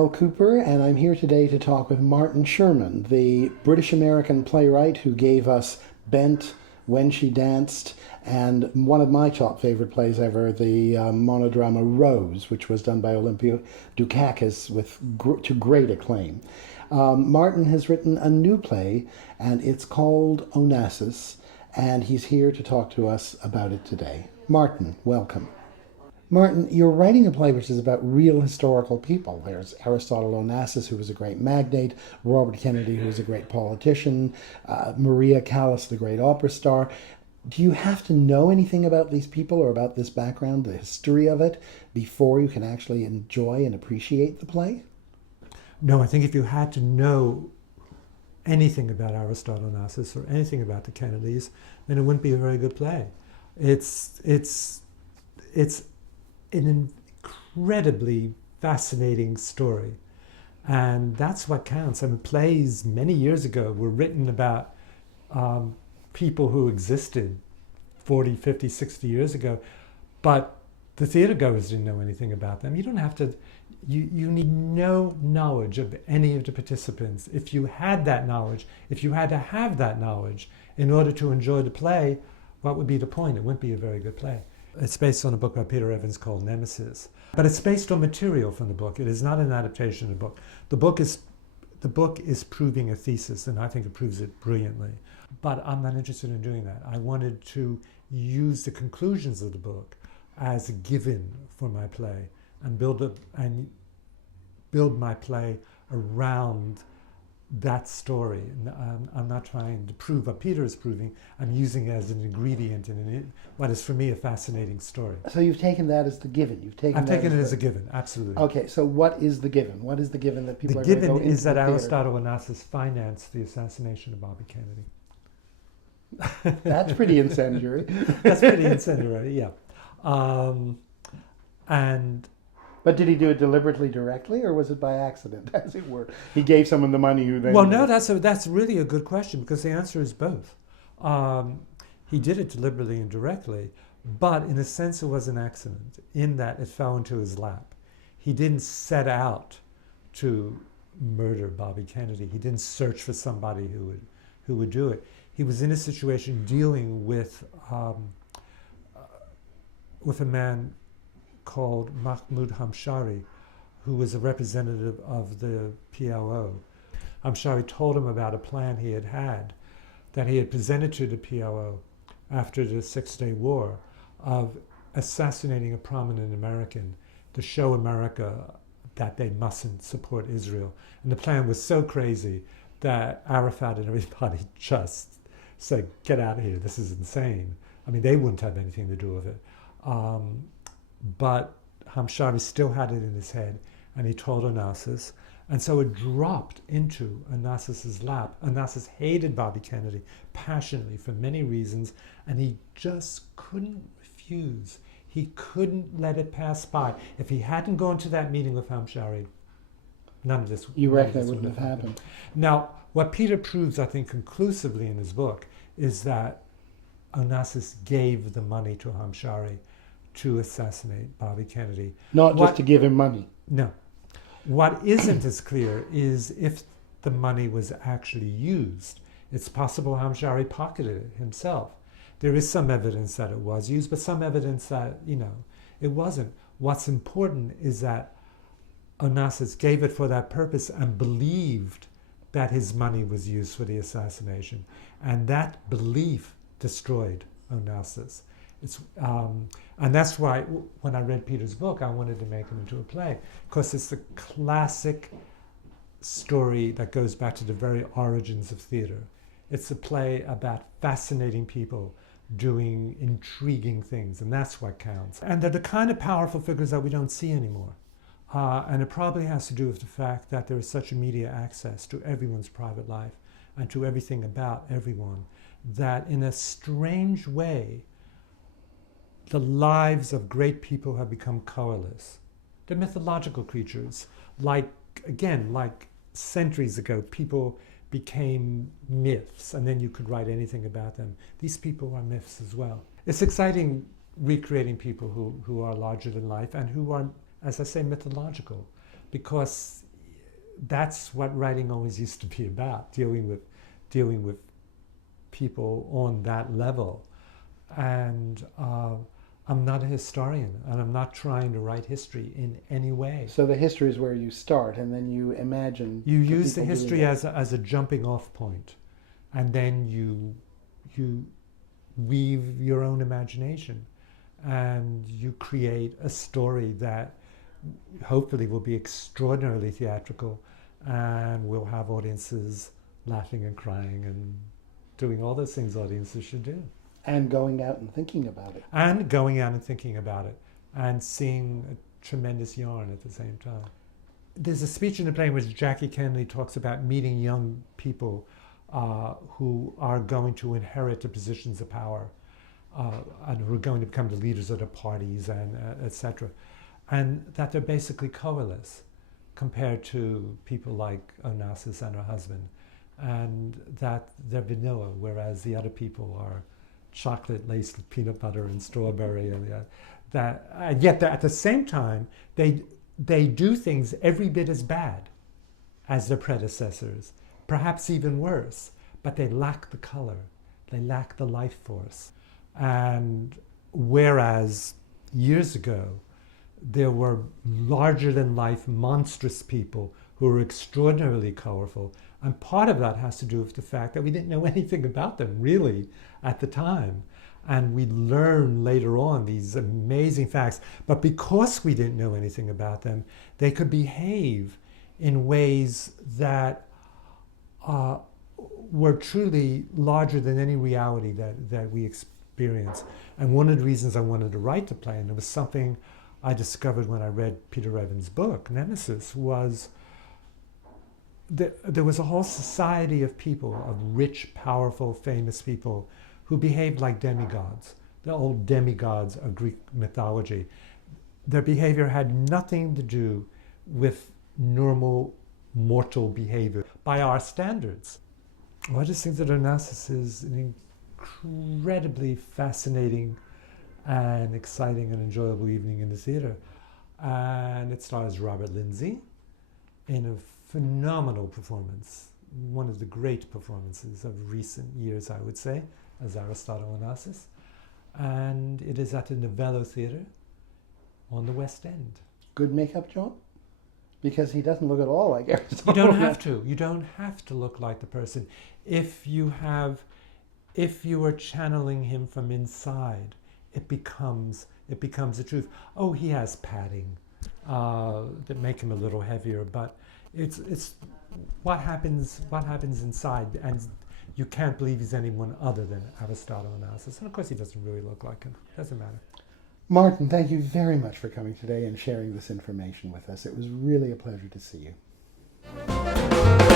Mel Cooper, and I'm here today to talk with Martin Sherman, the British-American playwright who gave us Bent, When She Danced, and one of my top favorite plays ever, the monodrama Rose, which was done by Olympia Dukakis to great acclaim. Martin has written a new play, and it's called Onassis, and he's here to talk to us about it today. Martin, welcome. Martin, you're writing a play which is about real historical people. There's Aristotle Onassis, who was a great magnate, Robert Kennedy, who was a great politician, Maria Callas, the great opera star. Do you have to know anything about these people or about this background, the history of it, before you can actually enjoy and appreciate the play? No, I think if you had to know anything about Aristotle Onassis or anything about the Kennedys, then it wouldn't be a very good play. It's an incredibly fascinating story. And that's what counts. I mean, plays many years ago were written about people who existed 40, 50, 60 years ago, but the theater goers didn't know anything about them. You don't have to, you need no knowledge of any of the participants. If you had that knowledge, if you had to have that knowledge in order to enjoy the play, what would be the point? It wouldn't be a very good play. It's based on a book by Peter Evans called Nemesis. But it's based on material from the book. It is not an adaptation of the book. The book is proving a thesis, and I think it proves it brilliantly. But I'm not interested in doing that. I wanted to use the conclusions of the book as a given for my play and build my play around that story. I'm not trying to prove what Peter is proving. I'm using it as an ingredient in what is for me a fascinating story. So you've taken that as the given. I've taken it as a given, absolutely. Okay, so what is the given? What is the given that people are going to go into? The given is that the theater? Aristotle Onassis financed the assassination of Bobby Kennedy. That's pretty incendiary. That's pretty incendiary, yeah. But did he do it deliberately, directly, or was it by accident, as it were? He gave someone the money who then... Well, no, that's really a good question, because the answer is both. He did it deliberately and directly, but in a sense it was an accident, in that it fell into his lap. He didn't set out to murder Bobby Kennedy. He didn't search for somebody who would do it. He was in a situation dealing with a man called Mahmoud Hamshari, who was a representative of the PLO. Hamshari told him about a plan he had that he had presented to the PLO after the Six-Day War of assassinating a prominent American to show America that they mustn't support Israel. And the plan was so crazy that Arafat and everybody just said, get out of here, this is insane. I mean, they wouldn't have anything to do with it. But Hamshari still had it in his head, and he told Onassis, and so it dropped into Onassis's lap. Onassis hated Bobby Kennedy passionately for many reasons, and he just couldn't refuse. He couldn't let it pass by. If he hadn't gone to that meeting with Hamshari, none of this would have happened. You reckon it wouldn't have happened? Now, what Peter proves, I think, conclusively in his book is that Onassis gave the money to Hamshari to assassinate Bobby Kennedy. Not just to give him money. No. What isn't as clear is if the money was actually used. It's possible Hamshari pocketed it himself. There is some evidence that it was used, but some evidence that, it wasn't. What's important is that Onassis gave it for that purpose and believed that his money was used for the assassination. And that belief destroyed Onassis. And that's why when I read Peter's book, I wanted to make it into a play, because it's the classic story that goes back to the very origins of theater. It's a play about fascinating people doing intriguing things, and that's what counts. And they're the kind of powerful figures that we don't see anymore. And it probably has to do with the fact that there is such immediate access to everyone's private life and to everything about everyone, that in a strange way, the lives of great people have become colorless. They're mythological creatures. Like centuries ago, people became myths, and then you could write anything about them. These people are myths as well. It's exciting recreating people who are larger than life and who are, as I say, mythological, because that's what writing always used to be about, dealing with people on that level. And I'm not a historian, and I'm not trying to write history in any way. So the history is where you start, and then you imagine. You use the people history doing as a jumping off point, and then you weave your own imagination, and you create a story that hopefully will be extraordinarily theatrical, and will have audiences laughing and crying and doing all those things audiences should do. And going out and thinking about it. And going out and thinking about it, and seeing a tremendous yarn at the same time. There's a speech in the play in which Jackie Kennedy talks about meeting young people who are going to inherit the positions of power, and who are going to become the leaders of the parties, and etc. And that they're basically colorless compared to people like Onassis and her husband, and that they're vanilla, whereas the other people are chocolate laced with peanut butter and strawberry, and yet at the same time they do things every bit as bad as their predecessors, perhaps even worse, but they lack the color, they lack the life force. And whereas years ago there were larger than life monstrous people who were extraordinarily colorful, and part of that has to do with the fact that we didn't know anything about them really at the time. And we learn later on these amazing facts. But because we didn't know anything about them, they could behave in ways that were truly larger than any reality that we experience. And one of the reasons I wanted to write the play, and it was something I discovered when I read Peter Evans' book, Nemesis, was there was a whole society of people, of rich, powerful, famous people who behaved like demigods, the old demigods of Greek mythology. Their behavior had nothing to do with normal mortal behavior by our standards. Well, I just think that Onassis is an incredibly fascinating and exciting and enjoyable evening in the theater. And it stars Robert Lindsay in a phenomenal performance, one of the great performances of recent years, I would say, as Aristotle Onassis. And it is at the Novello Theatre on the West End. Good makeup job? Because he doesn't look at all like Aristotle. You don't have to. You don't have to look like the person. If you are channeling him from inside, it becomes the truth. Oh, he has padding that make him a little heavier, but it's what happens inside, and you can't believe he's anyone other than Aristotle Onassis. And of course he doesn't really look like him. Doesn't matter. Martin, thank you very much for coming today and sharing this information with us. It was really a pleasure to see you.